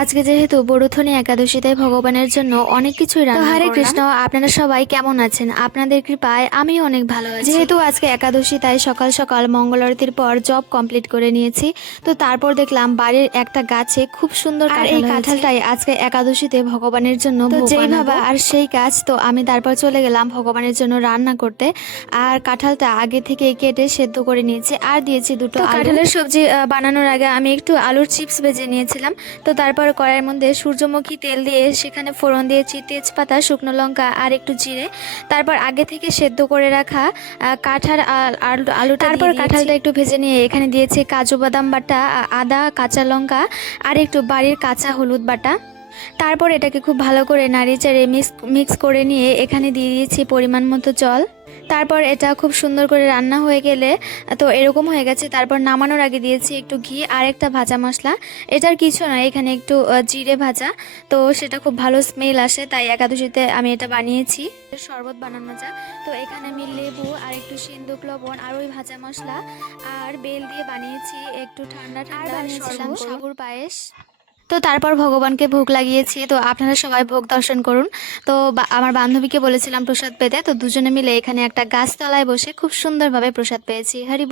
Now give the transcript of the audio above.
আজকে যেহেতু বরুথনী একাদশী, তাই ভগবানের জন্য অনেক কিছুই রান্না করলাম। হরে কৃষ্ণ, আপনারা সবাই কেমন আছেন? আপনাদের কৃপায় আমি অনেক ভালো আছি। যেহেতু আজকে একাদশী, তাই সকাল সকাল মঙ্গল আরতির পর জব কমপ্লিট করে নিয়েছি। তো তারপর দেখলাম বাড়ির একটা গাছে খুব সুন্দর কাঁঠাল হয়েছে। এই কাঁঠালটাই আজকে একাদশীতে ভগবানের জন্য ভোগ যেই ভাবা আর সেই কাজ। তো আমি তারপর চলে গেলাম ভগবানের জন্য রান্না করতে। আর কাঁঠালটা আগে থেকে কেটে সেদ্ধ করে নিয়েছি আর দিয়েছি দুটো আলু। কাঁঠালের সবজি বানানোর আগে আমি একটু আলুর চিপস ভেজে নিয়েছিলাম। তো তারপর কড়াইয়ের মধ্যে সূর্যমুখী তেল দিয়ে সেখানে ফোড়ন দিয়েছি তেজপাতা, শুকনো লঙ্কা আর একটু জিরে। তারপর আগে থেকে সেদ্ধ করে রাখা কাঁঠাল আলুটা, তারপর কাঁঠালটা একটু ভেজে নিয়ে এখানে দিয়েছি কাজু বাদাম বাটা, আদা, কাঁচা লঙ্কা আর একটু বাড়ির কাঁচা হলুদ বাটা। তারপর এটাকে খুব ভালো করে নাড়িয়ে মিক্স করে নিয়ে এখানে দিয়ে দিয়েছি পরিমাণ মতো জল। তারপর এটা খুব সুন্দর করে রান্না হয়ে গেলে, তো এরকম হয়ে গেছে, তারপর নামানোর আগে দিয়েছি একটু ঘি আর একটা ভাজা মশলা। এটার কিছু না, এখানে একটু জিরে ভাজা, তো সেটা খুব ভালো স্মেল আসে, তাই একাদশীতে আমি এটা বানিয়েছি। শরবত বানানো যাক। তো এখানে আমি লেবু আর একটু সিন্দুক, লবণ আর ওই ভাজা মশলা আর বেল দিয়ে বানিয়েছি একটু ঠান্ডা ঠান্ডা বানিয়েছিলাম সাবুর পায়েস। তো তারপর ভগবানকে ভোগ লাগিয়েছি। তো আপনারা সবাই ভোগ দর্শন করুন। তো আমার বান্ধবীকে বলেছিলাম প্রসাদ পেতে, তো দুজনে মিলে এখানে একটা গাছতলায় বসে খুব সুন্দরভাবে প্রসাদ পেয়েছি। হরি